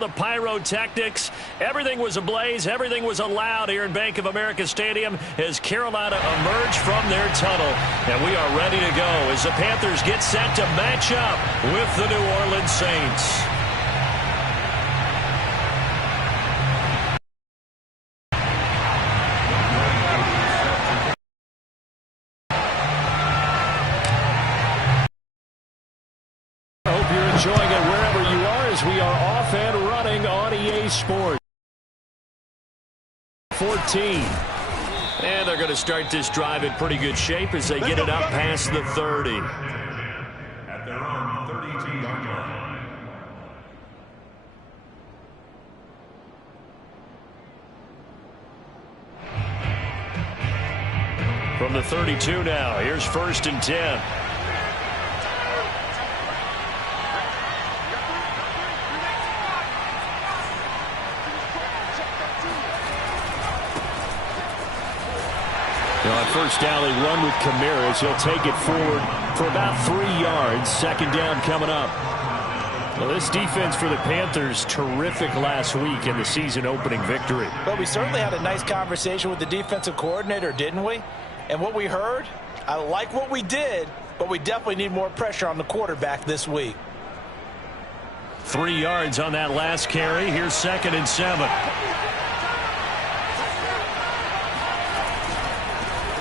The pyrotechnics, everything was ablaze, everything was allowed here in Bank of America Stadium as Carolina emerged from their tunnel. And we are ready to go as the Panthers get set to match up with the New Orleans Saints. Enjoying it wherever you are as we are off and running on EA Sports. 14. And they're going to start this drive in pretty good shape as they get it up past the 30. At their own 32-yard line. From the 32 now, here's 1st and 10. On first down, they run with Kamara. He'll take it forward for about 3 yards. 2nd down coming up. Well, this defense for the Panthers, terrific last week in the season-opening victory. But we certainly had a nice conversation with the defensive coordinator, didn't we? And what we heard, I like what we did, but we definitely need more pressure on the quarterback this week. 3 yards on that last carry. Here's 2nd and 7.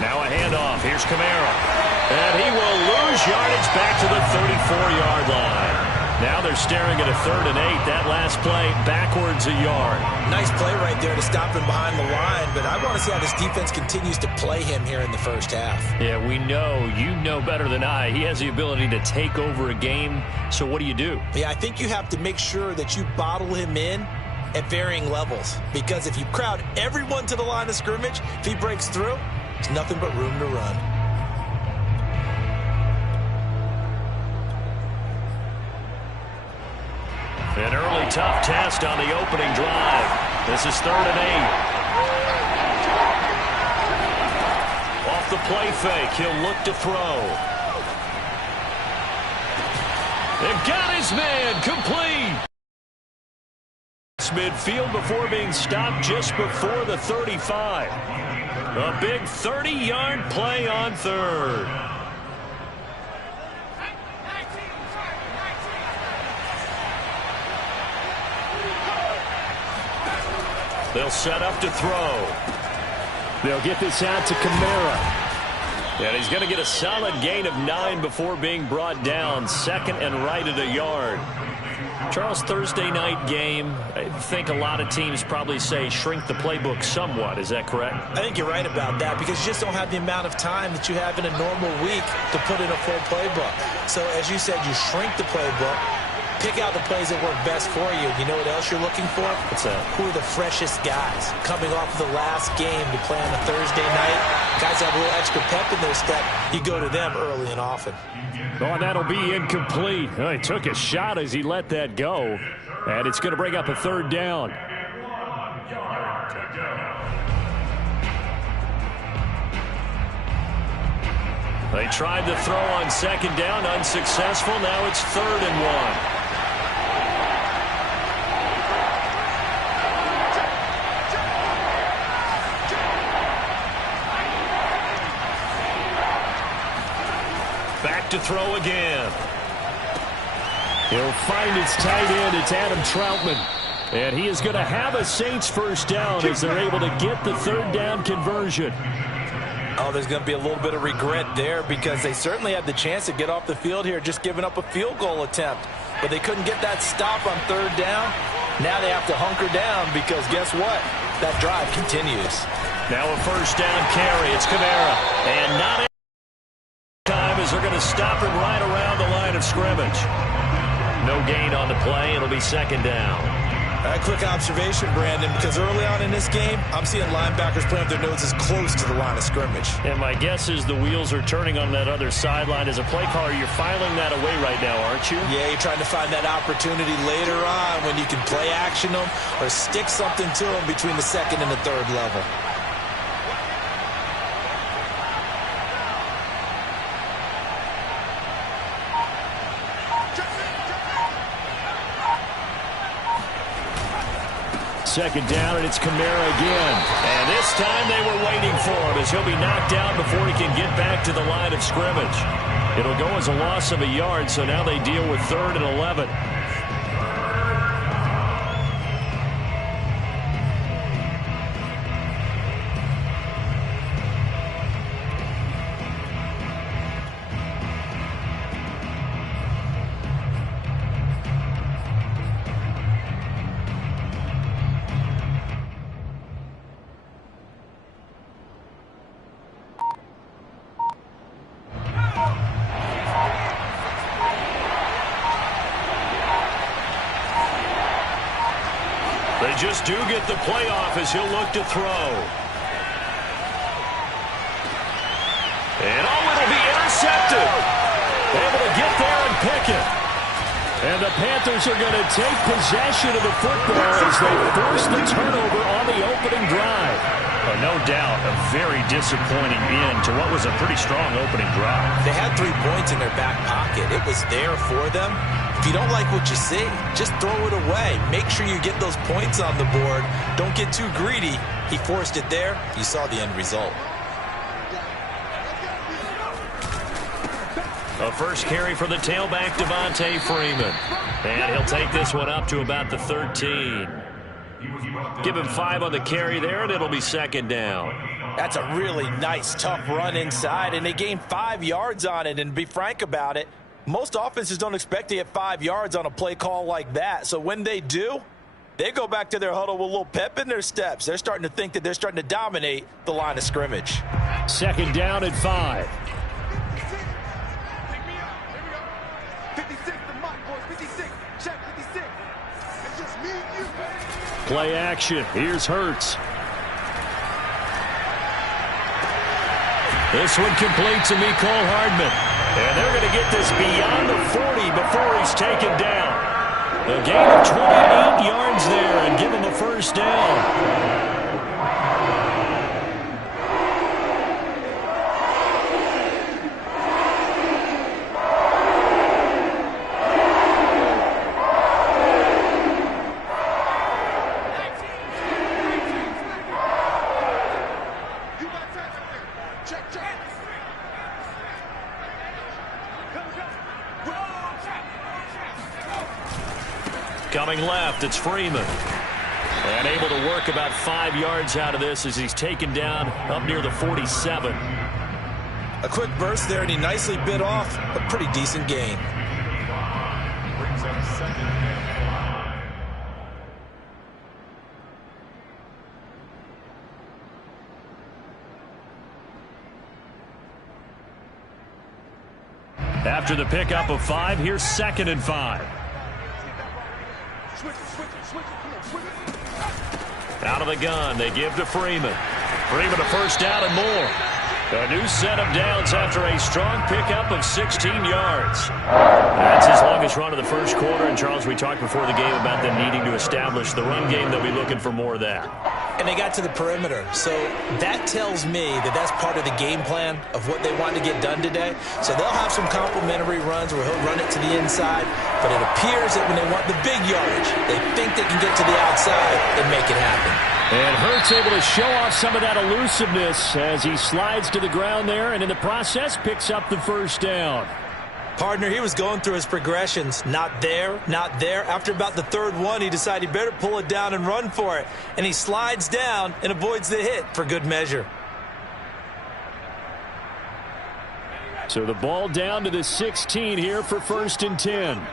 Now a handoff. Here's Kamara. And he will lose yardage back to the 34-yard line. Now they're staring at a 3rd and 8. That last play backwards a yard. Nice play right there to stop him behind the line, but I want to see how this defense continues to play him here in the first half. Yeah, we know. You know better than I. He has the ability to take over a game. So what do you do? Yeah, I think you have to make sure that you bottle him in at varying levels, because if you crowd everyone to the line of scrimmage, if he breaks through, there's nothing but room to run. An early tough test on the opening drive. This is 3rd and 8. Off the play fake, he'll look to throw. They've got his man complete. Midfield before being stopped just before the 35. A big 30-yard play on 3rd. They'll set up to throw. They'll get this out to Kamara. And he's going to get a solid gain of 9 before being brought down. 2nd and right at a yard. Charles, Thursday night game, I think a lot of teams probably say shrink the playbook somewhat. Is that correct? I think you're right about that, because you just don't have the amount of time that you have in a normal week to put in a full playbook. So as you said, you shrink the playbook, pick out the plays that work best for you. You know what else you're looking for? What's that? Who are the freshest guys coming off of the last game to play on a Thursday night? Guys have a little extra pep in their step. You go to them early and often. Oh, and that'll be incomplete. Oh, he took a shot as he let that go. And it's going to bring up a 3rd down. They tried to throw on 2nd down, unsuccessful. Now it's 3rd and 1. To throw again. He'll find his tight end. It's Adam Troutman. And he is going to have a Saints first down as they're able to get the 3rd down conversion. Oh, there's going to be a little bit of regret there, because they certainly had the chance to get off the field here, just giving up a field goal attempt. But they couldn't get that stop on 3rd down. Now they have to hunker down, because guess what? That drive continues. Now a first down carry. It's Kamara. And not time as they're going to stop him right around the line of scrimmage. No gain on the play. It'll be 2nd down. A quick observation, Brandon, because early on in this game, I'm seeing linebackers playing their noses close to the line of scrimmage. And my guess is the wheels are turning on that other sideline. As a play caller, you're filing that away right now, aren't you? Yeah, you're trying to find that opportunity later on when you can play action them or stick something to them between the 2nd and the 3rd level. second down, and it's Kamara again. And this time they were waiting for him as he'll be knocked down before he can get back to the line of scrimmage. It'll go as a loss of a yard, so now they deal with 3rd and 11. They just do get the playoff as he'll look to throw. And it'll be intercepted. Able to get there and pick it. And the Panthers are going to take possession of the football as they force the turnover on the opening drive. No doubt a very disappointing end to what was a pretty strong opening drive. They had 3 points in their back pocket. It was there for them. If you don't like what you see, just throw it away. Make sure you get those points on the board. Don't get too greedy. He forced it there. You saw the end result. A first carry for the tailback, Devontae Freeman. And he'll take this one up to about the 13. Give him 5 on the carry there, and it'll be second down. That's a really nice, tough run inside, and they gained 5 yards on it. And to be frank about it, most offenses don't expect to get 5 yards on a play call like that. So when they do, they go back to their huddle with a little pep in their steps. They're starting to think that they're starting to dominate the line of scrimmage. Second down and 5. Play action. Here's Hurts. This one complete to Mecole Hardman. And they're going to get this beyond the 40 before he's taken down. A gain of 28 yards there and give him a first down. Coming left, it's Freeman. And able to work about 5 yards out of this as he's taken down up near the 47. A quick burst there, and he nicely bit off a pretty decent gain. Brings up 2nd and 5. After the pickup of 5, here's 2nd and 5. Out of the gun, they give to Freeman. Freeman a first down and more. A new set of downs after a strong pickup of 16 yards. That's his longest run of the first quarter. And, Charles, we talked before the game about them needing to establish the run game. They'll be looking for more of that. And they got to the perimeter. So that tells me that that's part of the game plan of what they want to get done today. So they'll have some complimentary runs where he'll run it to the inside. But it appears that when they want the big yardage, they think they can get to the outside and make it happen. And Hurts able to show off some of that elusiveness as he slides to the ground there and in the process picks up the first down. Partner, he was going through his progressions. Not there, not there. After about the 3rd one, he decided he better pull it down and run for it. And he slides down and avoids the hit for good measure. So the ball down to the 16 here for 1st and 10.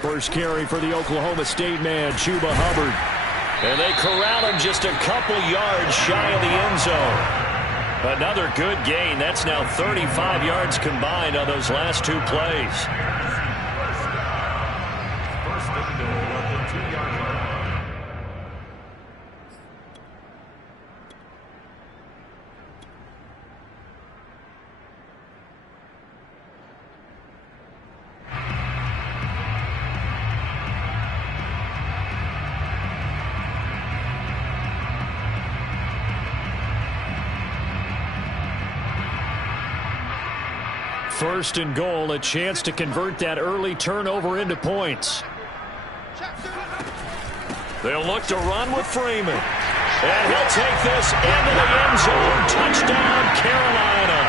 First carry for the Oklahoma State man, Chuba Hubbard. And they corral him just a couple yards shy of the end zone. Another good gain. That's now 35 yards combined on those last 2 plays. First and goal at the 2-yard line. First and goal, a chance to convert that early turnover into points. They'll look to run with Freeman. And he'll take this into the end zone. Touchdown, Carolina.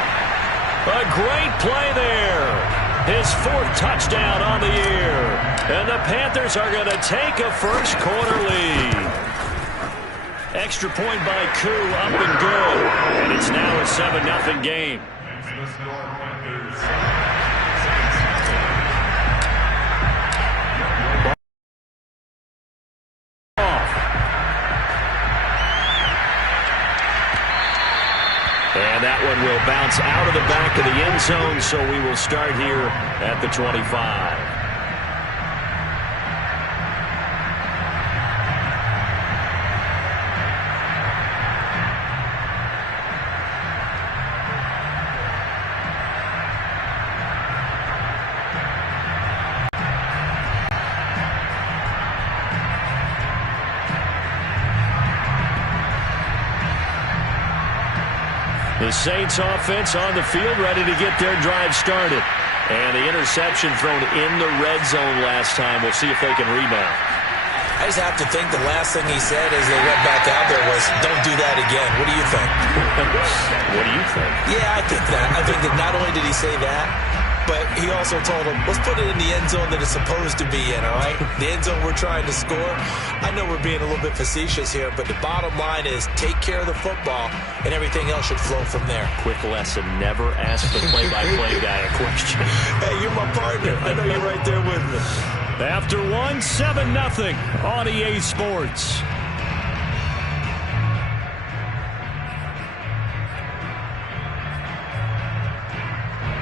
A great play there. His 4th touchdown on the year. And the Panthers are going to take a first quarter lead. Extra point by Koo, up and good. And it's now a 7-0 game. And that one will bounce out of the back of the end zone, so we will start here at the 25. The Saints offense on the field, ready to get their drive started. And the interception thrown in the red zone last time. We'll see if they can rebound. I just have to think the last thing he said as they went back out there was, don't do that again. What do you think? What do you think? Yeah, I think that. I think that not only did he say that, but he also told him, let's put it in the end zone that it's supposed to be in, all right? The end zone we're trying to score. I know we're being a little bit facetious here, but the bottom line is take care of the football, and everything else should flow from there. Quick lesson, never ask the play-by-play guy a question. Hey, you're my partner. I know you're right there with me. After 1, 7-0 on EA Sports.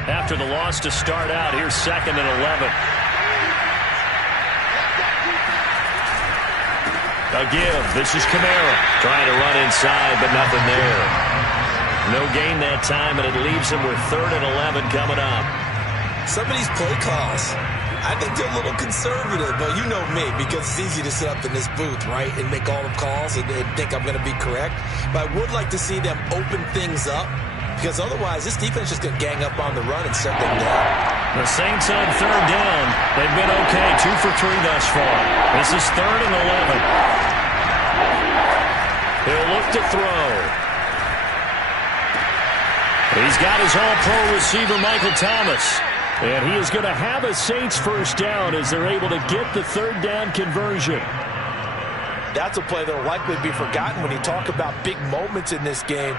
After the loss to start out, here's 2nd and 11. A give. This is Kamara trying to run inside, but nothing there. No gain that time, and it leaves him with 3rd and 11 coming up. Some of these play calls, I think they're a little conservative, but you know me, because it's easy to sit up in this booth, right, and make all the calls and think I'm going to be correct. But I would like to see them open things up, because otherwise this defense is just going to gang up on the run and set them down. The Saints on 3rd down. They've been okay, 2 for 3 thus far. This is 3rd and 11. He'll look to throw. He's got his all-pro receiver, Michael Thomas. And he is going to have a Saints first down as they're able to get the 3rd down conversion. That's a play that will likely be forgotten when you talk about big moments in this game.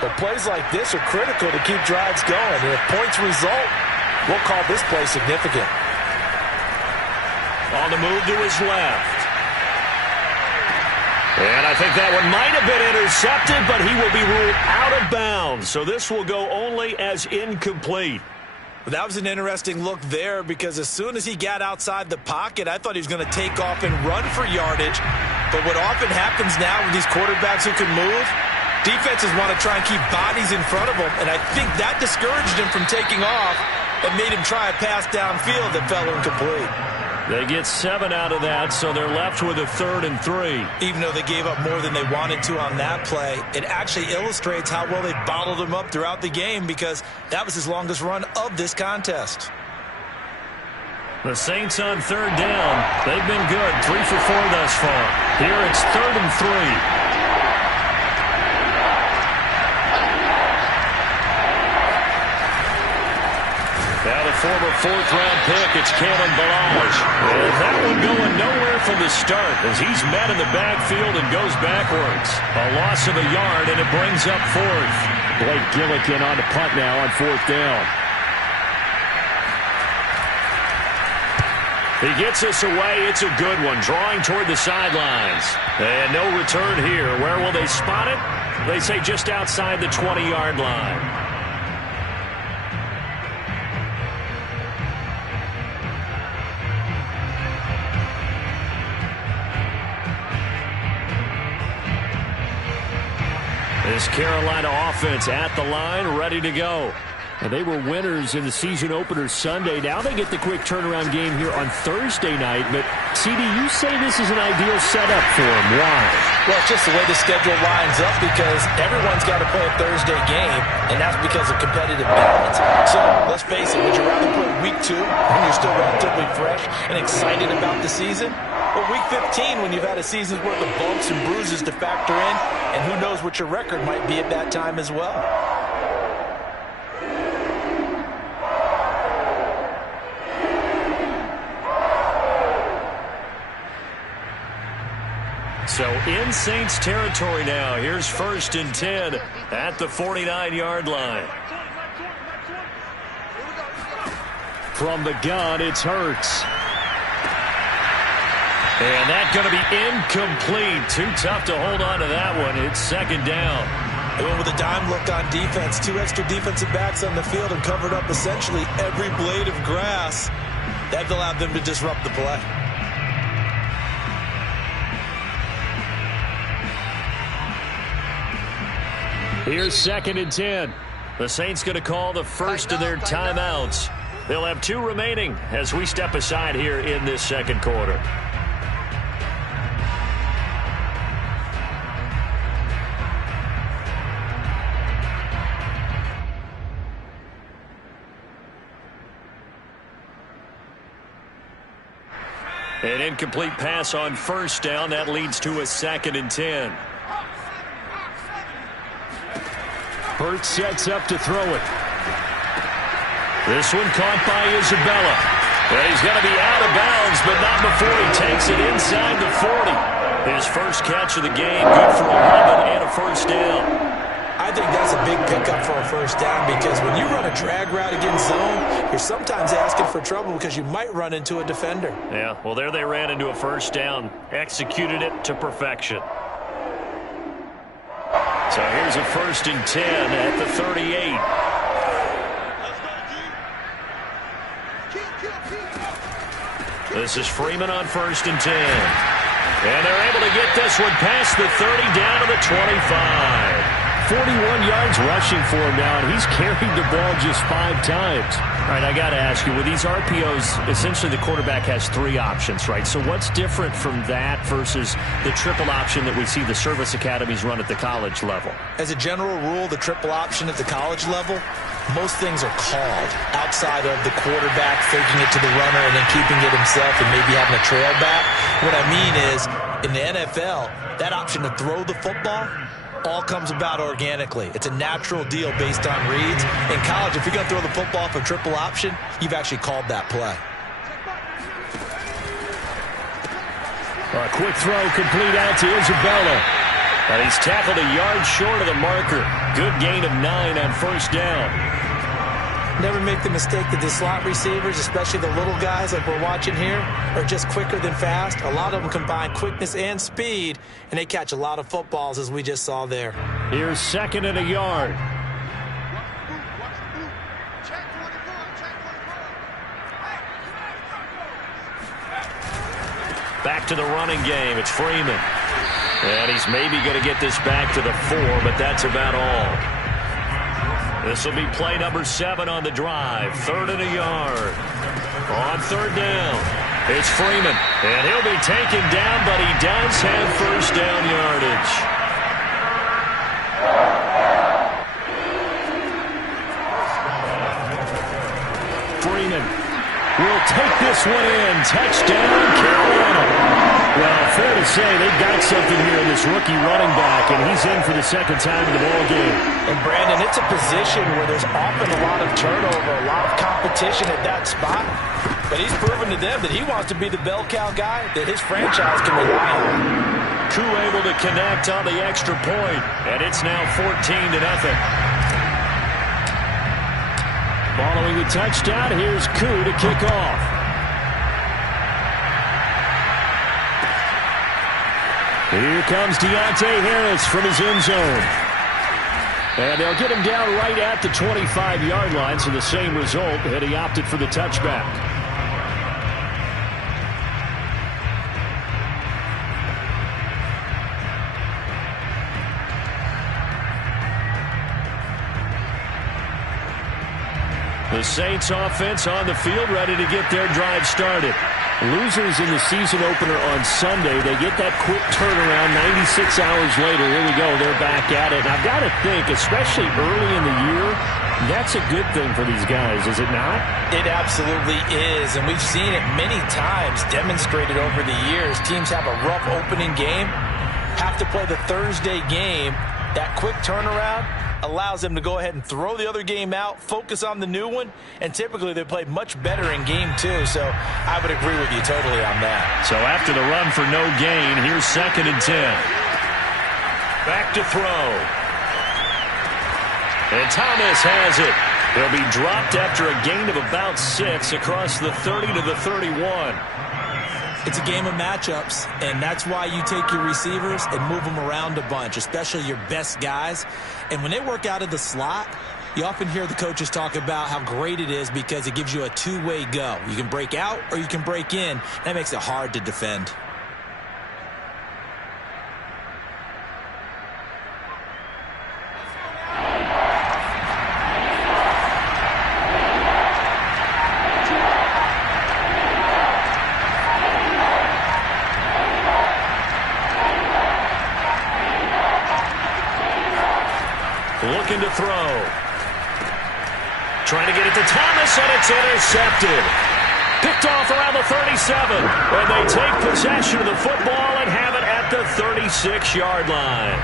But plays like this are critical to keep drives going. And if points result, we'll call this play significant. On the move to his left. And I think that one might have been intercepted, but he will be ruled out of bounds. So this will go only as incomplete. That was an interesting look there, because as soon as he got outside the pocket, I thought he was going to take off and run for yardage. But what often happens now with these quarterbacks who can move, defenses want to try and keep bodies in front of them, and I think that discouraged him from taking off and made him try a pass downfield that fell incomplete. They get 7 out of that, so they're left with a 3rd and 3. Even though they gave up more than they wanted to on that play, it actually illustrates how well they bottled him up throughout the game, because that was his longest run of this contest. The Saints on 3rd down. They've been good, 3 for 4 thus far. Here it's 3rd and 3. Now the former 4th-round pick, it's Kalen Ballage. And that one going nowhere from the start as he's met in the backfield and goes backwards. A loss of a yard, and it brings up 4th. Blake Gillikin on the punt now on 4th down. He gets us away. It's a good one, drawing toward the sidelines. And no return here. Where will they spot it? They say just outside the 20-yard line. This Carolina offense at the line, ready to go. And they were winners in the season opener Sunday. Now they get the quick turnaround game here on Thursday night. But, CD, you say this is an ideal setup for them. Why? Well, it's just the way the schedule lines up because everyone's got to play a Thursday game, and that's because of competitive balance. So, let's face it, would you rather play week 2 when you're still relatively fresh and excited about the season? Or week 15 when you've had a season's worth of bumps and bruises to factor in, and who knows what your record might be at that time as well. So in Saints territory now. Here's 1st and 10 at the 49-yard line. From the gun, it's Hurts. And that's going to be incomplete. Too tough to hold on to that one. It's 2nd down. They went with a dime look on defense. 2 extra defensive backs on the field and covered up essentially every blade of grass. That allowed them to disrupt the play. Here's 2nd and 10. The Saints going to call the first of their timeouts. They'll have 2 remaining as we step aside here in this 2nd quarter. An incomplete pass on 1st down. That leads to a 2nd and 10. Hurts sets up to throw it. This one caught by Isabella. And he's going to be out of bounds, but not before he takes it inside the 40. His first catch of the game, good for 11 and a 1st down. I think that's a big pickup for a 1st down because when you run a drag route against zone, you're sometimes asking for trouble because you might run into a defender. Yeah, well, there they ran into a 1st down, executed it to perfection. So here's a 1st and 10 at the 38. This is Freeman on 1st and 10. And they're able to get this one past the 30 down to the 25. 41 yards rushing for him now, and he's carried the ball just 5 times. All right, I got to ask you, with these RPOs, essentially the quarterback has 3 options, right? So what's different from that versus the triple option that we see the service academies run at the college level? As a general rule, the triple option at the college level, most things are called outside of the quarterback faking it to the runner and then keeping it himself and maybe having a trail back. What I mean is, in the NFL, that option to throw the football all comes about organically. It's a natural deal based on reads. In college, if you're going to throw the football for triple option, you've actually called that play. A quick throw complete out to Isabella. And he's tackled a yard short of the marker. Good gain of 9 on 1st down. Never make the mistake that the slot receivers, especially the little guys like we're watching here, are just quicker than fast. A lot of them combine quickness and speed, and they catch a lot of footballs, as we just saw there. Here's 2nd and a yard. Back to the running game. It's Freeman. And he's maybe going to get this back to the 4, but that's about all. This will be play number 7 on the drive. 3rd and a yard. On 3rd down, it's Freeman. And he'll be taken down, but he does have 1st down yardage. Freeman will take this one in. Touchdown, Carolina. Well, fair to say they've got something here in this rookie running back, and he's in for the 2nd time in the ballgame. And, Brandon, it's a position where there's often a lot of turnover, a lot of competition at that spot. But he's proven to them that he wants to be the bell cow guy that his franchise can rely on. Koo able to connect on the extra point, and it's now 14-0. Following the touchdown, here's Koo to kick off. Here comes Deontay Harris from his end zone. And they'll get him down right at the 25-yard line, so the same result, and he opted for the touchback. The Saints offense on the field, ready to get their drive started. Losers in the season opener on Sunday. They get that quick turnaround 96 hours later. Here we go. They're back at it. And I've got to think, especially early in the year, that's a good thing for these guys, is it not? It absolutely is, and we've seen it many times demonstrated over the years. Teams have a rough opening game, have to play the Thursday game. That quick turnaround allows them to go ahead and throw the other game out, focus on the new one, and typically they play much better in game 2, so I would agree with you totally on that. So after the run for no gain, here's 2nd and 10. Back to throw. And Thomas has it. He'll be dropped after a gain of about 6 across the 30 to the 31. It's a game of matchups, and that's why you take your receivers and move them around a bunch, especially your best guys. And when they work out of the slot, you often hear the coaches talk about how great it is because it gives you a two-way go. You can break out or you can break in. That makes it hard to defend. Looking to throw. Trying to get it to Thomas, and it's intercepted. Picked off around the 37. And they take possession of the football and have it at the 36-yard line.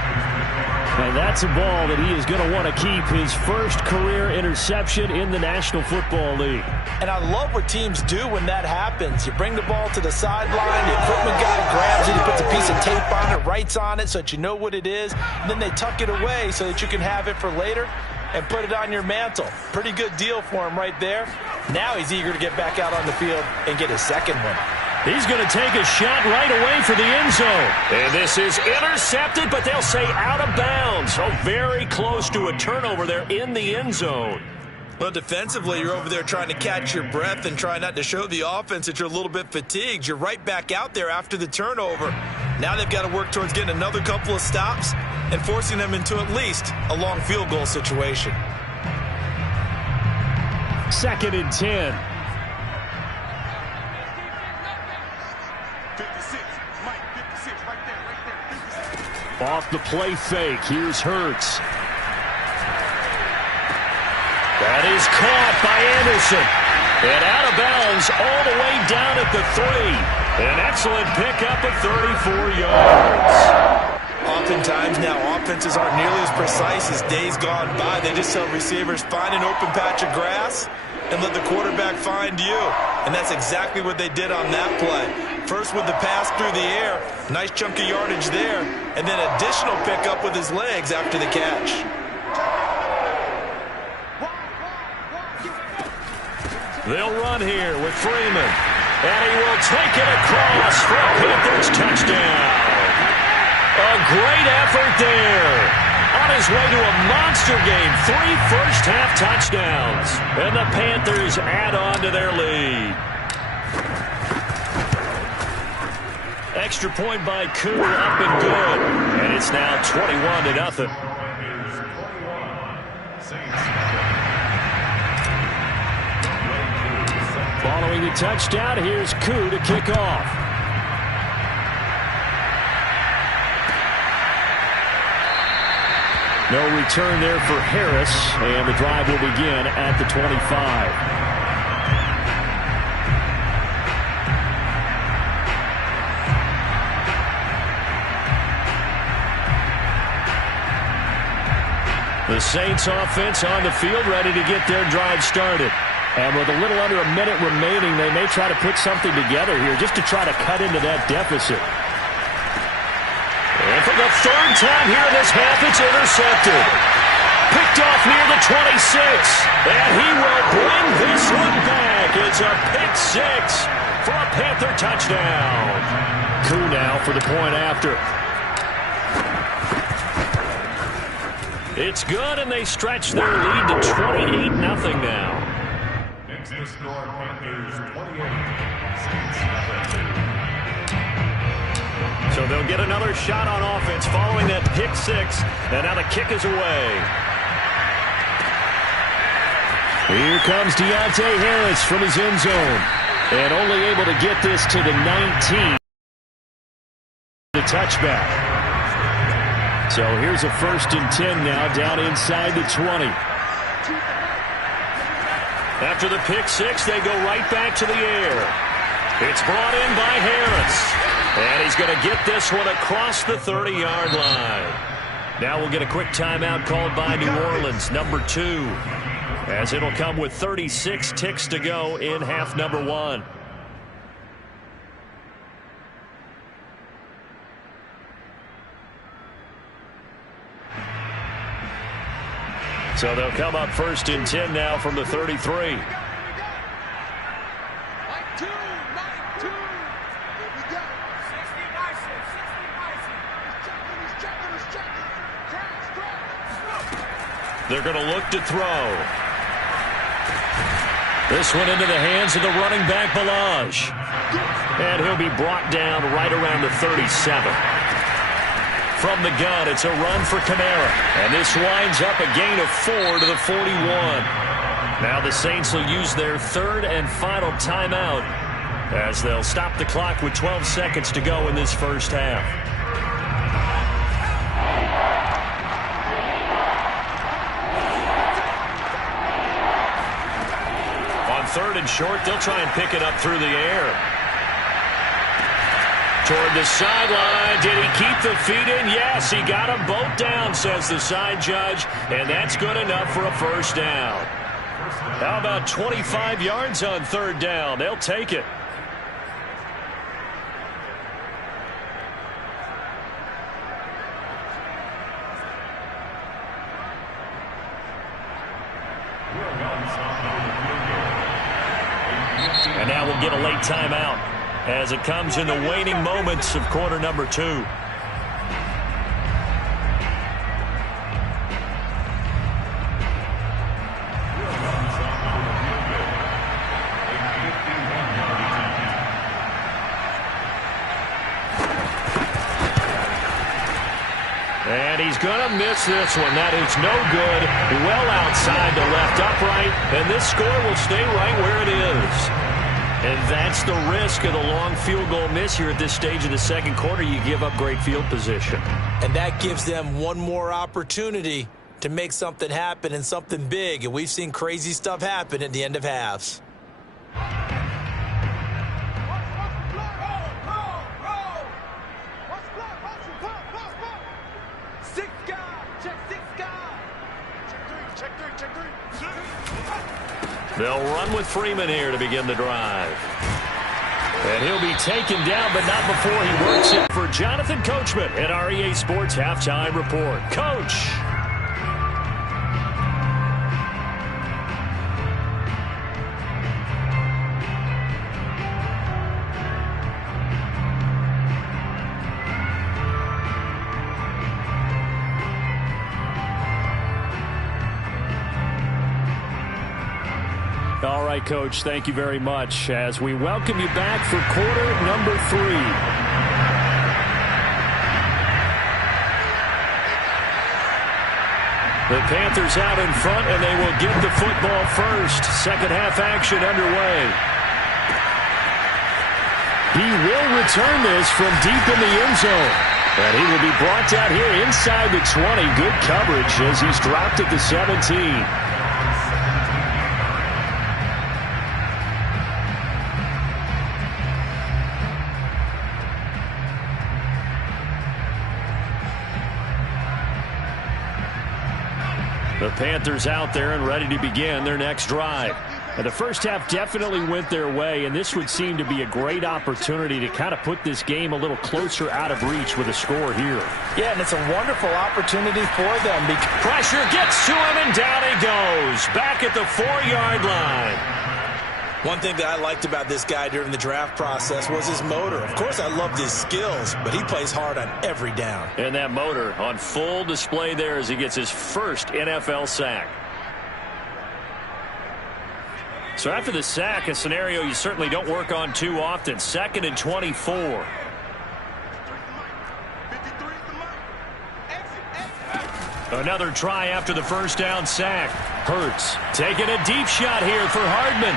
And that's a ball that he is going to want to keep, his first career interception in the National Football League. And I love what teams do when that happens. You bring the ball to the sideline, the equipment guy grabs it, he puts a piece of tape on it, writes on it so that you know what it is, and then they tuck it away so that you can have it for later and put it on your mantle. Pretty good deal for him right there. Now he's eager to get back out on the field and get his second one. He's going to take a shot right away for the end zone. And this is intercepted, but they'll say out of bounds. So very close to a turnover there in the end zone. Well, defensively, you're over there trying to catch your breath and try not to show the offense that you're a little bit fatigued. You're right back out there after the turnover. Now they've got to work towards getting another couple of stops and forcing them into at least a long field goal situation. 2nd and 10. 56, right there. Off the play fake. Here's Hurts. That is caught by Anderson. And out of bounds all the way down at the 3. An excellent pickup of 34 yards. Oftentimes now offenses aren't nearly as precise as days gone by. They just tell receivers, find an open patch of grass and let the quarterback find you. And that's exactly what they did on that play. First with the pass through the air, nice chunk of yardage there, and then additional pickup with his legs after the catch. They'll run here with Freeman. And he will take it across for a Panthers touchdown. A great effort there. On his way to a monster game. 3 first-half touchdowns. And the Panthers add on to their lead. Extra point by Koo, up and good. And it's now 21-0. Following the touchdown, here's Koo to kick off. No return there for Harris, and the drive will begin at the 25. The Saints offense on the field, ready to get their drive started. And with a little under a minute remaining, they may try to put something together here just to try to cut into that deficit. And for the 3rd time here in this half, it's intercepted. Picked off near the 26. And he will bring this one back. It's a pick 6 for a Panther touchdown. Koo now for the point after. It's good, and they stretch their lead to 28-0 now. The score, Panthers 28. So they'll get another shot on offense following that pick 6. And now the kick is away. Here comes Deontay Harris from his end zone. And only able to get this to the 19. The touchback. So here's a 1st and 10 now down inside the 20. After the pick six, they go right back to the air. It's brought in by Harris. And he's going to get this one across the 30-yard line. Now we'll get a quick timeout called by New Orleans, number 2. As it'll come with 36 ticks to go in half number 1. So they'll come up 1st and 10 now from the 33. They're going to look to throw. This one into the hands of the running back, Balaj. And he'll be brought down right around the 37. From the gun, it's a run for Kamara. And this winds up a gain of 4 to the 41. Now the Saints will use their 3rd and final timeout as they'll stop the clock with 12 seconds to go in this first half. On 3rd and short, they'll try and pick it up through the air. Toward the sideline. Did he keep the feet in? Yes, he got them both down, says the side judge, and that's good enough for a 1st down. How about 25 yards on 3rd down? They'll take it. And now we'll get a late timeout as it comes in the waning moments of quarter number 2. And he's going to miss this one. That is no good. Well outside the left upright. And this score will stay right where it is. And that's the risk of the long field goal miss here at this stage of the second quarter. You give up great field position. And that gives them one more opportunity to make something happen and something big. And we've seen crazy stuff happen at the end of halves. They'll run with Freeman here to begin the drive. And he'll be taken down, but not before he works it for Jonathan Coachman at our EA Sports Halftime Report. Coach. All right, Coach, thank you very much as we welcome you back for quarter number 3. The Panthers out in front, and they will get the football first. Second half action underway. He will return this from deep in the end zone. And he will be brought down here inside the 20. Good coverage as he's dropped at the 17. The Panthers out there and ready to begin their next drive. And the first half definitely went their way, and this would seem to be a great opportunity to kind of put this game a little closer out of reach with a score here. Yeah, and it's a wonderful opportunity for them. Pressure gets to him, and down he goes. Back at the 4-yard line. One thing that I liked about this guy during the draft process was his motor. Of course, I loved his skills, but he plays hard on every down. And that motor on full display there as he gets his first NFL sack. So after the sack, a scenario you certainly don't work on too often. 2nd and 24. Another try after the first down sack. Hurts taking a deep shot here for Hardman.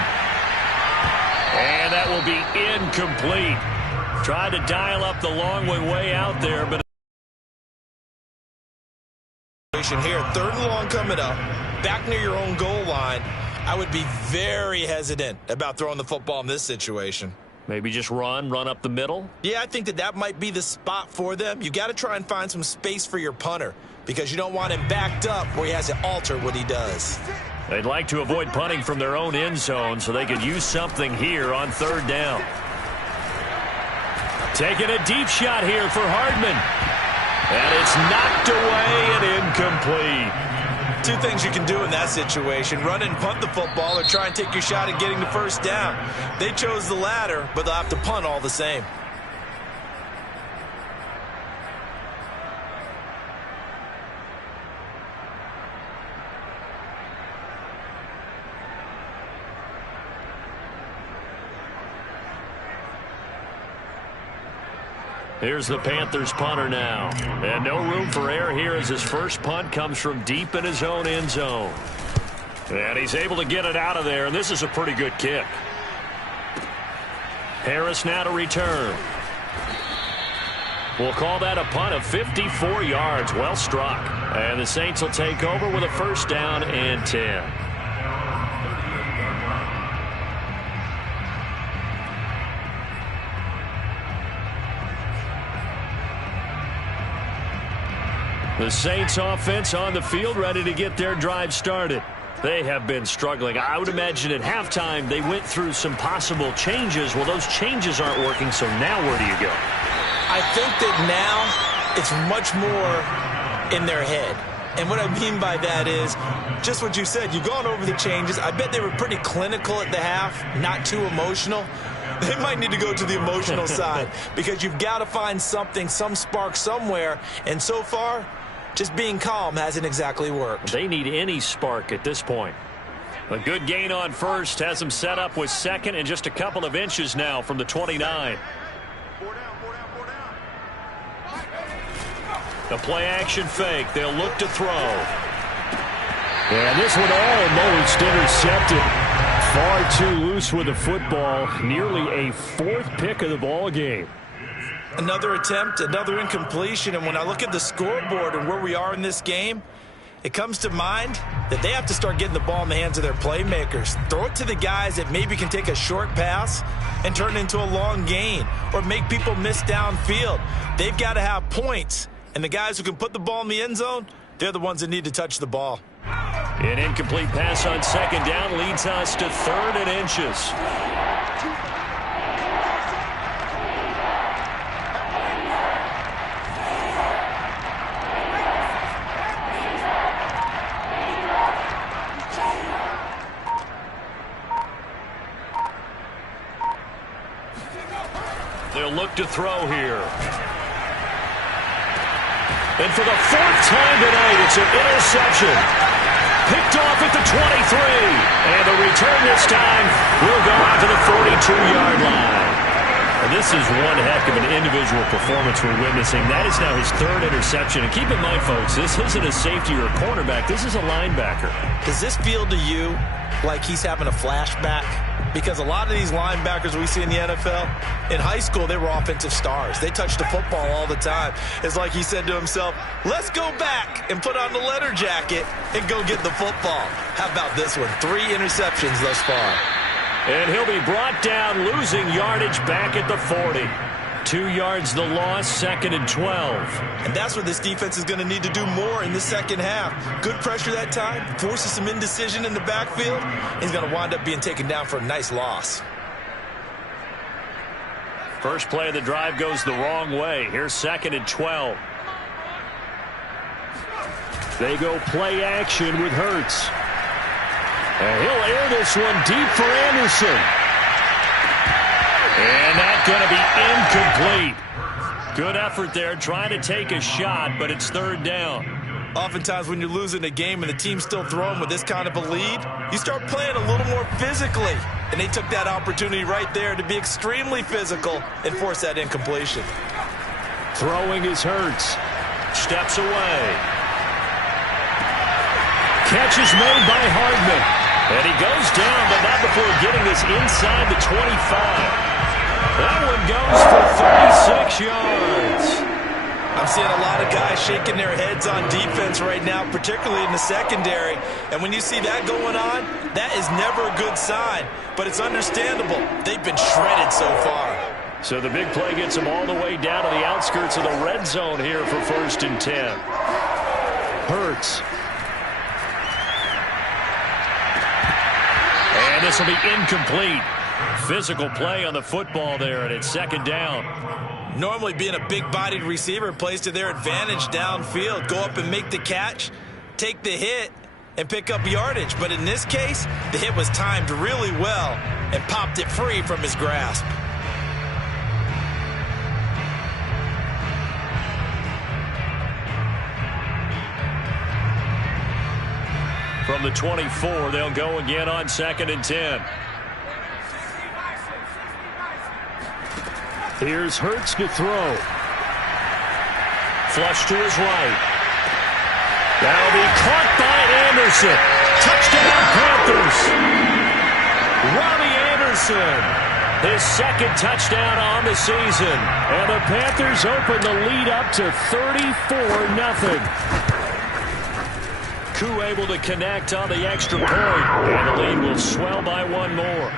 And that will be incomplete. Tried to dial up the long way out there, but here, 3rd and long coming up, back near your own goal line. I would be very hesitant about throwing the football in this situation. maybe just run up the middle. Yeah, I think that might be the spot for them. You got to try and find some space for your punter because you don't want him backed up where he has to alter what he does. They'd like to avoid punting from their own end zone so they could use something here on 3rd down. Taking a deep shot here for Hardman. And it's knocked away and incomplete. 2 things you can do in that situation: run and punt the football, or try and take your shot at getting the 1st down. They chose the latter, but they'll have to punt all the same. Here's the Panthers punter now. And no room for error here as his first punt comes from deep in his own end zone. And he's able to get it out of there, and this is a pretty good kick. Harris now to return. We'll call that a punt of 54 yards. Well struck. And the Saints will take over with a 1st down and 10. The Saints offense on the field, ready to get their drive started. They have been struggling. I would imagine at halftime they went through some possible changes. Well, those changes aren't working, so now where do you go? I think that now it's much more in their head. And what I mean by that is just what you said. You've gone over the changes. I bet they were pretty clinical at the half, not too emotional. They might need to go to the emotional side because you've got to find something, some spark somewhere. And so far, just being calm hasn't exactly worked. They need any spark at this point. A good gain on 1st has them set up with 2nd and just a couple of inches now from the 29. A play-action fake. They'll look to throw. And this one almost intercepted. Far too loose with the football. Nearly a 4th pick of the ball game. Another attempt, another incompletion, and when I look at the scoreboard and where we are in this game, it comes to mind that they have to start getting the ball in the hands of their playmakers. Throw it to the guys that maybe can take a short pass and turn it into a long gain or make people miss downfield. They've got to have points, and the guys who can put the ball in the end zone, they're the ones that need to touch the ball. An incomplete pass on 2nd down leads us to 3rd and inches. They'll look to throw here. And for the 4th time tonight, it's an interception. Picked off at the 23. And the return this time will go out to the 42-yard line. And this is one heck of an individual performance we're witnessing. That is now his 3rd interception. And keep in mind, folks, this isn't a safety or a cornerback. This is a linebacker. Does this feel to you like he's having a flashback? Because a lot of these linebackers we see in the NFL, in high school, they were offensive stars. They touched the football all the time. It's like he said to himself, let's go back and put on the leather jacket and go get the football. How about this one? 3 interceptions thus far. And he'll be brought down, losing yardage back at the 40. 2 yards the loss, 2nd and 12. And that's what this defense is going to need to do more in the second half. Good pressure that time, forces some indecision in the backfield. He's going to wind up being taken down for a nice loss. First play of the drive goes the wrong way. Here's 2nd and 12. They go play action with Hurts. And he'll air this one deep for Anderson. And that's going to be incomplete. Good effort there, trying to take a shot, but it's 3rd down. Oftentimes when you're losing a game and the team's still throwing with this kind of a lead, you start playing a little more physically. And they took that opportunity right there to be extremely physical and force that incompletion. Throwing is Hurts. Steps away. catch is made by Hardman. And he goes down, but not before getting this inside the 25. That one goes for 36 yards. I'm seeing a lot of guys shaking their heads on defense right now, particularly in the secondary. And when you see that going on, that is never a good sign. But it's understandable. They've been shredded so far. So the big play gets them all the way down to the outskirts of the red zone here for 1st and 10. Hurts. And this will be incomplete. Physical play on the football there, and it's 2nd down. Normally being a big-bodied receiver plays to their advantage downfield. Go up and make the catch, take the hit, and pick up yardage. But in this case, the hit was timed really well and popped it free from his grasp. From the 24, they'll go again on 2nd and 10. Here's Hurts to throw. Flush to his right. That'll be caught by Anderson. Touchdown, Panthers. Robbie Anderson, his 2nd touchdown on the season. And the Panthers open the lead up to 34-0. Koo able to connect on the extra point. And the lead will swell by one more.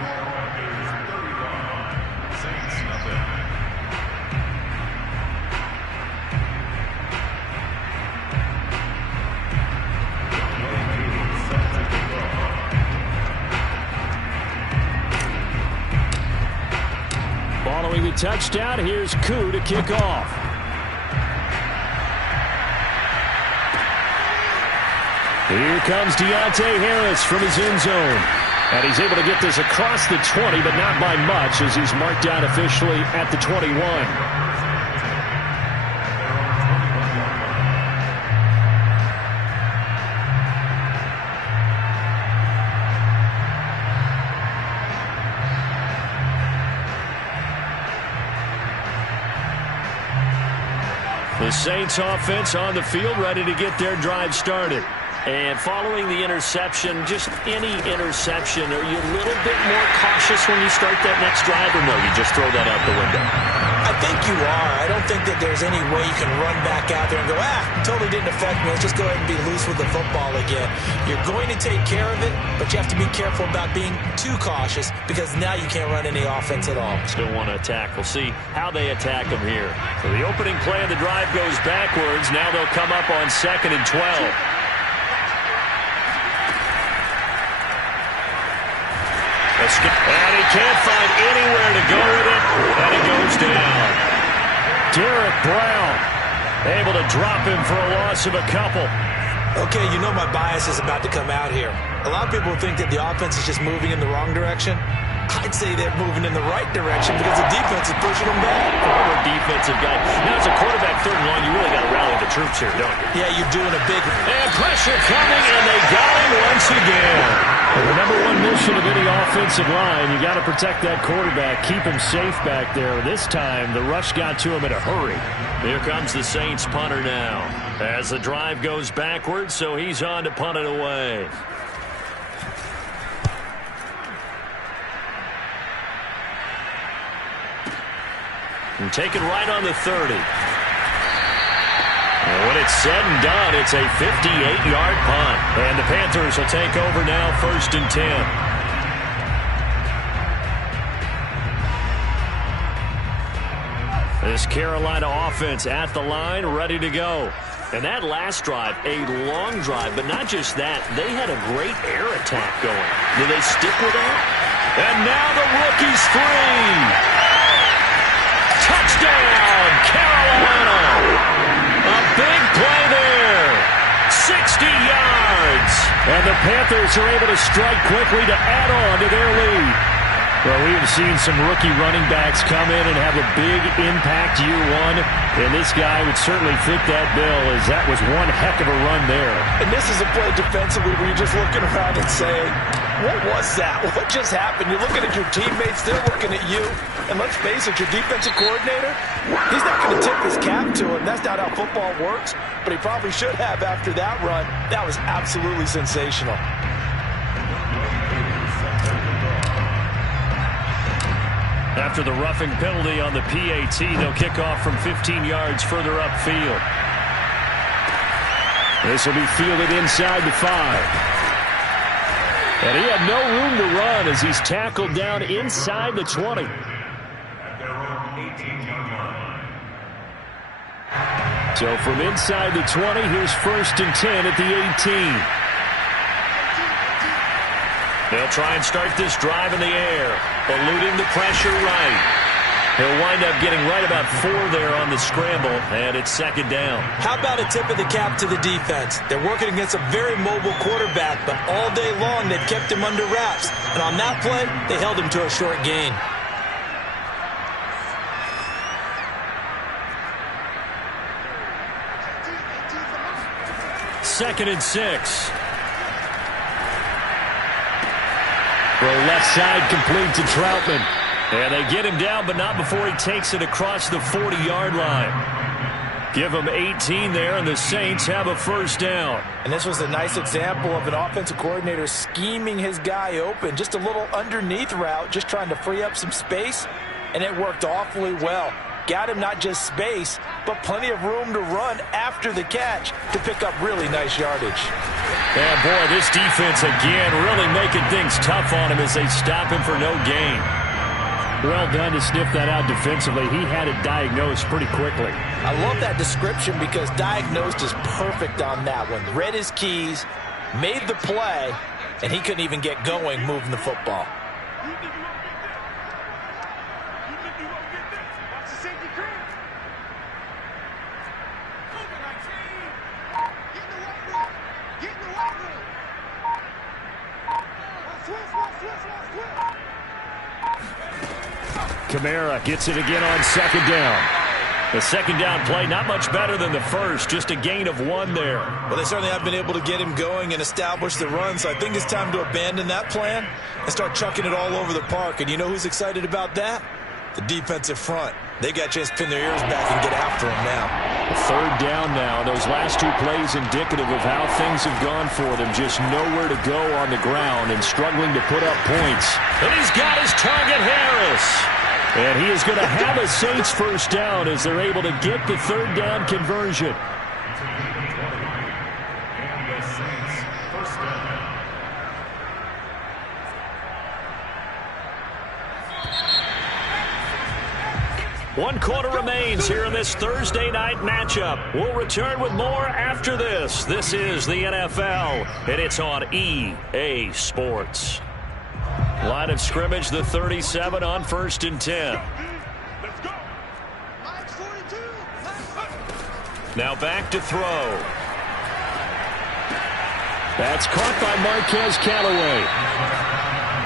Following the touchdown, here's Koo to kick off. Here comes Deontay Harris from his end zone. And he's able to get this across the 20, but not by much, as he's marked out officially at the 21. The Saints offense on the field, ready to get their drive started. And following the interception, just any interception, are you a little bit more cautious when you start that next drive, or no, you just throw that out the window? I think you are. I don't think that there's any way you can run back out there and go, totally didn't affect me. Let's just go ahead and be loose with the football again. You're going to take care of it, but you have to be careful about being too cautious, because now you can't run any offense at all. Still want to attack. We'll see how they attack them here. So the opening play of the drive goes backwards. Now they'll come up on 2nd and 12. And he can't find anywhere to go with it, and he goes down. Derek Brown able to drop him for a loss of a couple. Okay, you know my bias is about to come out here. A lot of people think that the offense is just moving in the wrong direction. I'd say they're moving in the right direction because the defense is pushing them back. Former defensive guy. Now, as a quarterback 3rd and long, you really got to rally the troops here, don't you? Yeah, you're doing a big... And pressure coming, and they got him once again. Well, the number one mission of any offensive line, you got to protect that quarterback, keep him safe back there. This time, the rush got to him in a hurry. Here comes the Saints punter now. As the drive goes backwards, so he's on to punt it away. And taken right on the 30. And when it's said and done, it's a 58-yard punt. And the Panthers will take over now, 1st and 10. This Carolina offense at the line, ready to go. And that last drive, a long drive, but not just that. They had a great air attack going. Do they stick with that? And now the rookie's free. Touchdown, Carolina! A big play there. 60 yards. And the Panthers are able to strike quickly to add on to their lead. Well, we have seen some rookie running backs come in and have a big impact year one, and this guy would certainly fit that bill, as that was one heck of a run there. And this is a play defensively where you're just looking around and saying, what was that? What just happened? You're looking at your teammates, they're looking at you, and let's face it, your defensive coordinator, he's not going to tip his cap to him. That's not how football works, but he probably should have after that run. That was absolutely sensational. After the roughing penalty on the PAT, they'll kick off from 15 yards further upfield. This will be fielded inside the 5. And he had no room to run as he's tackled down inside the 20. So from inside the 20, here's 1st and 10 at the 18. They'll try and start this drive in the air, eluding the pressure right. He'll wind up getting right about 4 there on the scramble, and it's 2nd down. How about a tip of the cap to the defense? They're working against a very mobile quarterback, but all day long they've kept him under wraps. And on that play, they held him to a short gain. Second and 6. Throw left side complete to Troutman. And they get him down, but not before he takes it across the 40-yard line. Give him 18 there, and the Saints have a 1st down. And this was a nice example of an offensive coordinator scheming his guy open. Just a little underneath route, just trying to free up some space, and it worked awfully well. Got him not just space, but plenty of room to run after the catch to pick up really nice yardage. And boy, this defense again really making things tough on him as they stop him for no gain. Well done to sniff that out defensively. He had it diagnosed pretty quickly. I love that description because diagnosed is perfect on that one. Read his keys, made the play, and he couldn't even get going moving the football. Kamara gets it again on 2nd down. The 2nd down play, not much better than the first, just a gain of 1 there. Well, they certainly have been able to get him going and establish the run, so I think it's time to abandon that plan and start chucking it all over the park. And you know who's excited about that? The defensive front. They got a chance to pin their ears back and get after him now. 3rd down now. Those last 2 plays indicative of how things have gone for them. Just nowhere to go on the ground and struggling to put up points. And he's got his target, Harris. And he is going to have a Saints 1st down as they're able to get the 3rd down conversion. One quarter remains here in this Thursday night matchup. We'll return with more after this. This is the NFL, and it's on EA Sports. Line of scrimmage, the 37 on 1st and 10. Now back to throw. That's caught by Marquez Callaway.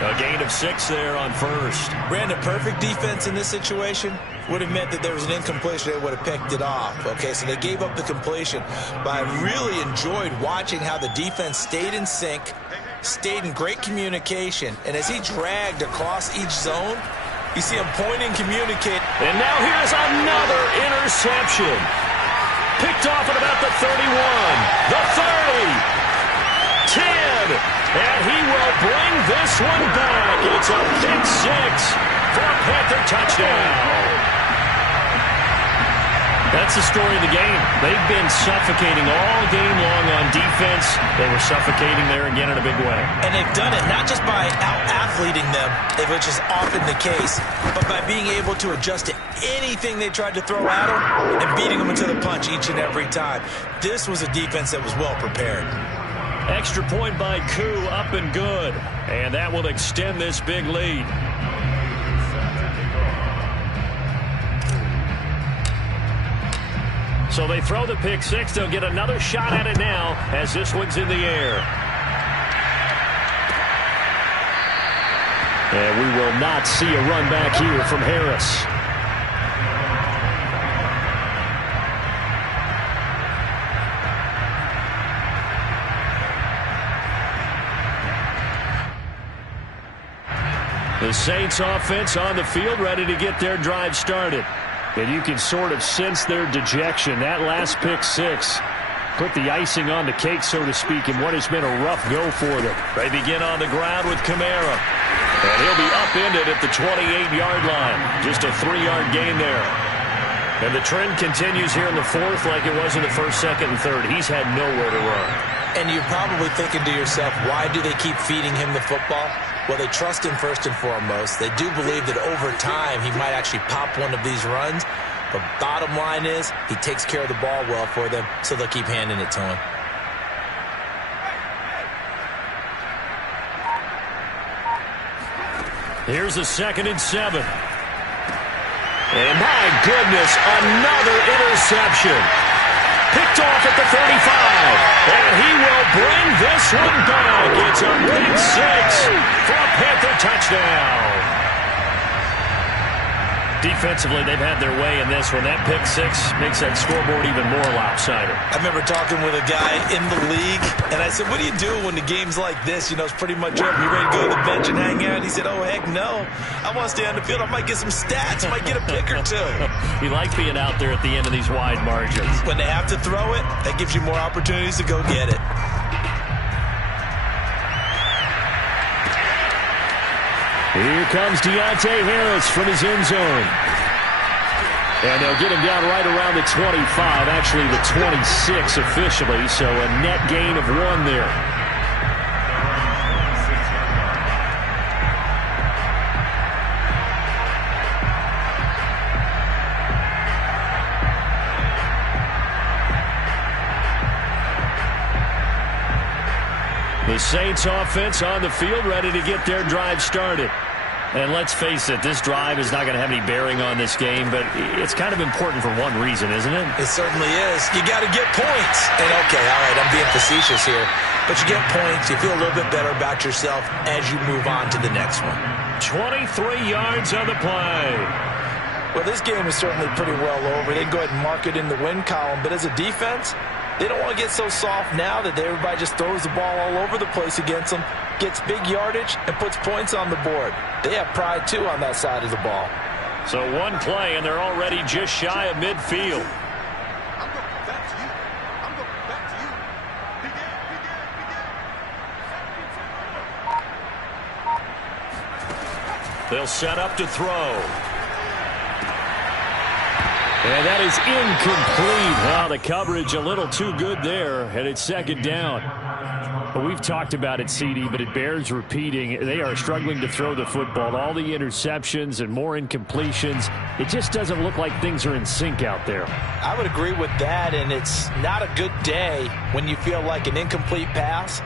A gain of 6 there on 1st. Brandon, perfect defense in this situation would have meant that there was an incompletion. They would have picked it off. Okay, so they gave up the completion. But I really enjoyed watching how the defense stayed in sync, stayed in great communication, and as he dragged across each zone, you see him pointing, communicate. And now here's another interception. Picked off at about the 31, the 30, 10, and he will bring this one back. It's a pick 6 for a Panther touchdown. That's the story of the game. They've been suffocating all game long on defense. They were suffocating there again in a big way. And they've done it not just by out-athleting them, which is often the case, but by being able to adjust to anything they tried to throw at them and beating them into the punch each and every time. This was a defense that was well prepared. Extra point by Koo, up and good. And that will extend this big lead. So they throw the pick 6. They'll get another shot at it now as this one's in the air. And we will not see a run back here from Harris. The Saints offense on the field, ready to get their drive started. And you can sort of sense their dejection. That last pick six put the icing on the cake, so to speak, in what has been a rough go for them. They begin on the ground with Kamara. And he'll be upended at the 28-yard line. Just a 3-yard gain there. And the trend continues here in the fourth like it was in the first, second, and third. He's had nowhere to run. And you're probably thinking to yourself, why do they keep feeding him the football? Well, they trust him first and foremost. They do believe that over time he might actually pop one of these runs. But bottom line is he takes care of the ball well for them, so they'll keep handing it to him. Here's a 2nd and 7. And my goodness, another interception. Picked off at the 35. And he will bring this one back. It's a big 6 for a Panther touchdown. Defensively, they've had their way in this one. That pick 6 makes that scoreboard even more lopsided. I remember talking with a guy in the league, and I said, what do you do when the game's like this? You know, it's pretty much over. You ready to go to the bench and hang out? He said, oh, heck no. I want to stay on the field. I might get some stats. I might get a pick or two. You like being out there at the end of these wide margins. When they have to throw it, that gives you more opportunities to go get it. Here comes Deontay Harris from his end zone. And they'll get him down right around the 25, actually the 26 officially, so a net gain of 1 there. The Saints offense on the field, ready to get their drive started. And let's face it, this drive is not going to have any bearing on this game, but it's kind of important for one reason, isn't it? It certainly is. You got to get points. And okay, all right, I'm being facetious here, but you get points, you feel a little bit better about yourself as you move on to the next one. 23 yards on the play. Well, this game is certainly pretty well over. They can go ahead and mark it in the win column, but as a defense, they don't want to get so soft now that everybody just throws the ball all over the place against them, gets big yardage, and puts points on the board. They have pride, too, on that side of the ball. So one play, and they're already just shy of midfield. They'll set up to throw. And that is incomplete. Wow, the coverage a little too good there, and it's 2nd down. But we've talked about it, CD, but it bears repeating. They are struggling to throw the football. All the interceptions and more incompletions. It just doesn't look like things are in sync out there. I would agree with that, and it's not a good day when you feel like an incomplete pass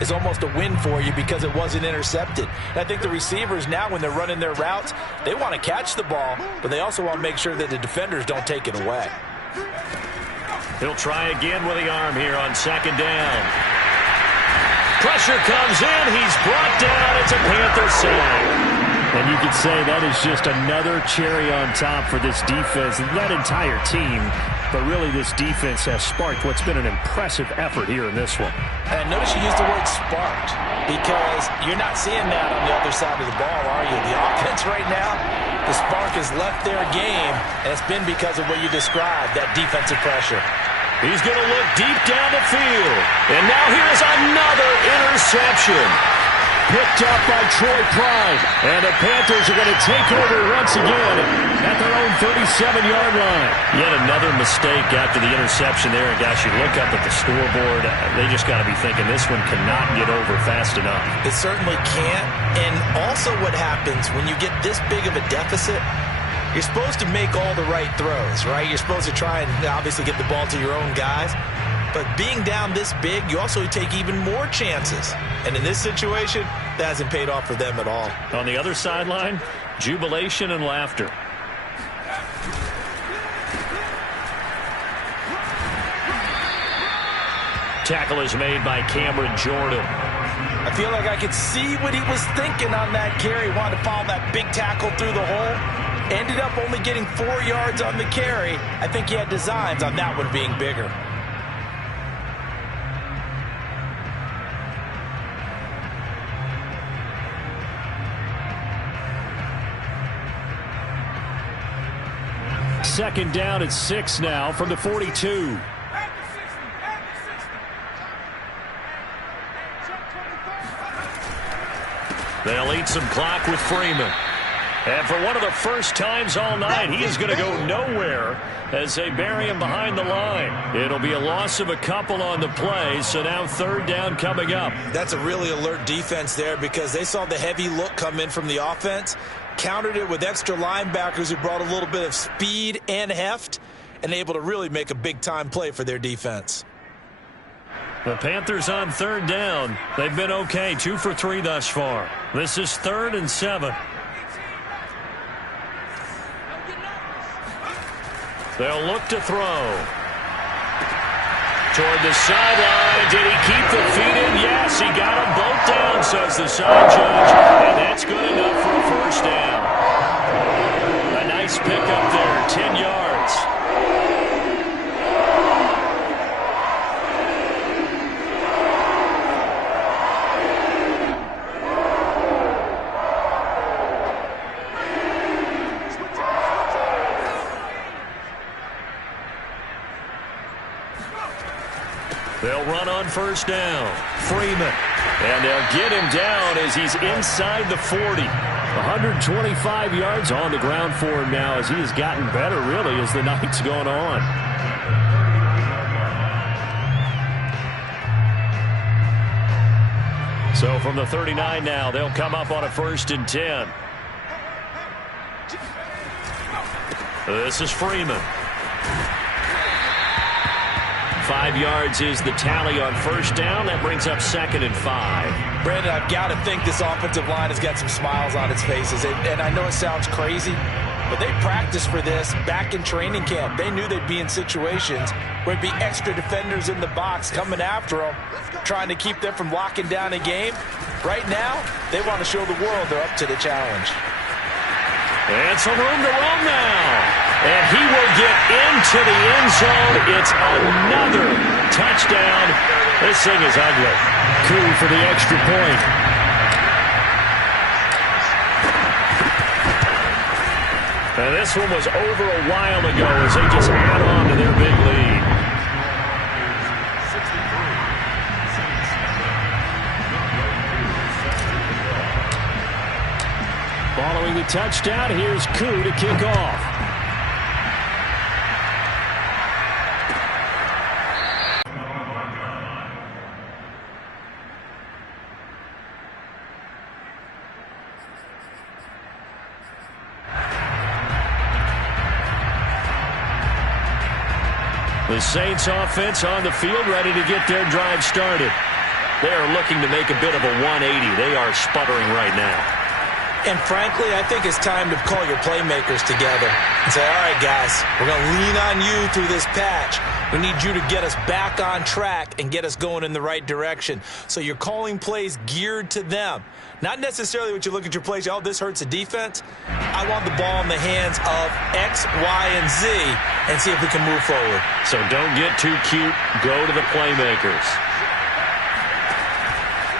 is almost a win for you because it wasn't intercepted. And I think the receivers now, when they're running their routes, they want to catch the ball, but they also want to make sure that the defenders don't take it away. He'll try again with the arm here on 2nd down. Pressure comes in. He's brought down. It's a Panther sack. And you could say that is just another cherry on top for this defense and that entire team. But really, this defense has sparked what's been an impressive effort here in this one. And notice you use the word sparked because you're not seeing that on the other side of the ball, are you? The offense right now, the spark has left their game, and it's been because of what you described, that defensive pressure. He's going to look deep down the field. And now here's another interception. Picked up by Troy Pride. And the Panthers are going to take over once again at their own 37-yard line. Yet another mistake after the interception there. And gosh, you look up at the scoreboard, they just got to be thinking this one cannot get over fast enough. It certainly can't. And also what happens when you get this big of a deficit, you're supposed to make all the right throws, right? You're supposed to try and obviously get the ball to your own guys. But being down this big, you also take even more chances. And in this situation, that hasn't paid off for them at all. On the other sideline, jubilation and laughter. Tackle is made by Cameron Jordan. I feel like I could see what he was thinking on that carry. Wanted to follow that big tackle through the hole. Ended up only getting 4 yards on the carry. I think he had designs on that one being bigger. Second down at 6 now from the 42. They'll eat some clock with Freeman. And for one of the first times all night, he is going to go nowhere as they bury him behind the line. It'll be a loss of a couple on the play, so now third down coming up. That's a really alert defense there because they saw the heavy look come in from the offense, countered it with extra linebackers who brought a little bit of speed and heft, and able to really make a big-time play for their defense. The Panthers on third down. They've been okay, 2 for 3 thus far. This is 3rd and 7. They'll look to throw. Toward the sideline. Did he keep the feet in? Yes, he got them both down, says the side judge. And that's good enough for a first down. A nice pickup there, 10 yards. They'll run on first down. Freeman. And they'll get him down as he's inside the 40. 125 yards on the ground for him now as he has gotten better, really, as the night's gone on. So from the 39 now, they'll come up on a 1st and 10. This is Freeman. 5 yards is the tally on first down. That brings up 2nd and 5. Brandon, I've got to think this offensive line has got some smiles on its faces. And I know it sounds crazy, but they practiced for this back in training camp. They knew they'd be in situations where it'd be extra defenders in the box coming after them, trying to keep them from locking down a game. Right now, they want to show the world they're up to the challenge. And some room to roam now. And he will get into the end zone. It's another touchdown. This thing is ugly. Coup for the extra point. And this one was over a while ago as they just add on to their big lead. Following the touchdown, here's Coup to kick off. The Saints offense on the field ready to get their drive started. They are looking to make a bit of a 180. They are sputtering right now. And frankly, I think it's time to call your playmakers together and say, all right, guys, we're going to lean on you through this patch. We need you to get us back on track and get us going in the right direction. So you're calling plays geared to them. Not necessarily what you look at your plays, oh, this hurts the defense. I want the ball in the hands of X, Y, and Z and see if we can move forward. So don't get too cute. Go to the playmakers.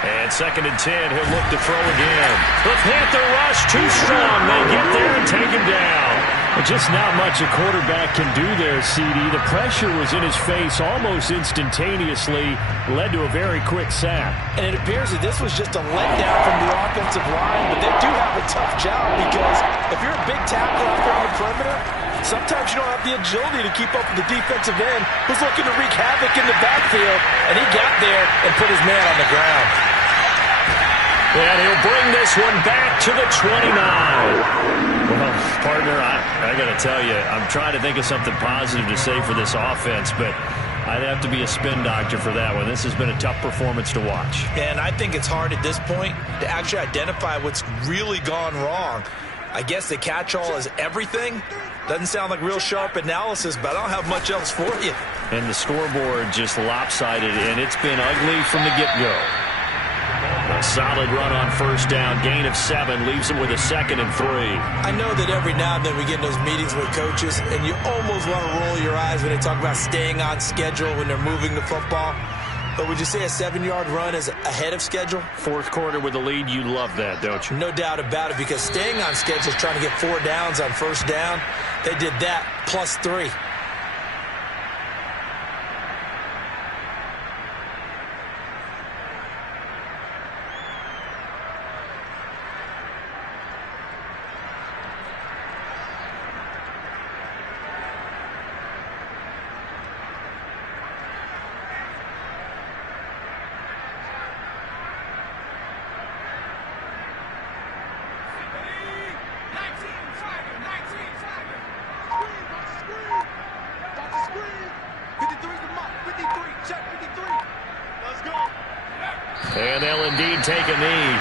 And 2nd and 10, he'll look to throw again. The Panther rush too strong. They get there and take him down. But just not much a quarterback can do there, CD. The pressure was in his face almost instantaneously, led to a very quick sack. And it appears that this was just a letdown from the offensive line, but they do have a tough job because if you're a big tackle out there on the perimeter, sometimes you don't have the agility to keep up with the defensive end who's looking to wreak havoc in the backfield, and he got there and put his man on the ground. And he'll bring this one back to the 29. Well, partner, I got to tell you, I'm trying to think of something positive to say for this offense, but I'd have to be a spin doctor for that one. This has been a tough performance to watch. And I think it's hard at this point to actually identify what's really gone wrong. I guess the catch-all is everything. Doesn't sound like real sharp analysis, but I don't have much else for you. And the scoreboard just lopsided, and it's been ugly from the get-go. Solid run on first down. Gain of 7 leaves them with a 2nd and 3. I know that every now and then we get in those meetings with coaches, and you almost want to roll your eyes when they talk about staying on schedule when they're moving the football. But would you say a 7-yard run is ahead of schedule? Fourth quarter with the lead, you love that, don't you? No doubt about it, because staying on schedule is trying to get 4 downs on first down. They did that plus 3. And they'll indeed take a knee.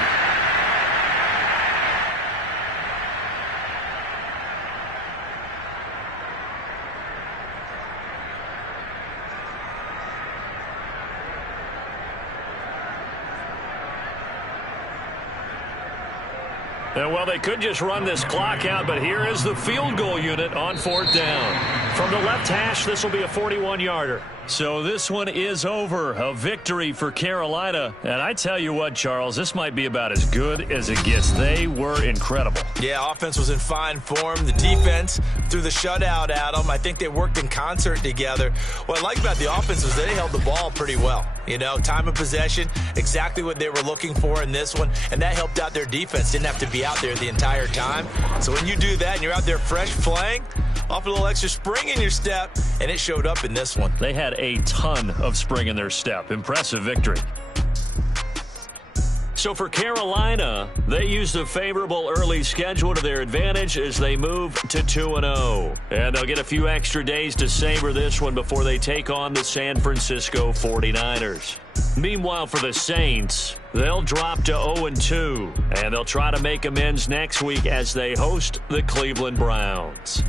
And, well, they could just run this clock out, but here is the field goal unit on 4th down. From the left hash, this will be a 41-yarder. So this one is over. A victory for Carolina. And I tell you what, Charles, this might be about as good as it gets. They were incredible. Yeah, offense was in fine form. The defense threw the shutout at them. I think they worked in concert together. What I like about the offense was they held the ball pretty well. You know, time of possession, exactly what they were looking for in this one. And that helped out their defense. Didn't have to be out there the entire time. So when you do that and you're out there fresh playing, off a little extra spring in your step, and it showed up in this one. They had a ton of spring in their step. Impressive victory. So for Carolina, they used a favorable early schedule to their advantage as they move to 2-0. And they'll get a few extra days to savor this one before they take on the San Francisco 49ers. Meanwhile, for the Saints, they'll drop to 0-2, and they'll try to make amends next week as they host the Cleveland Browns.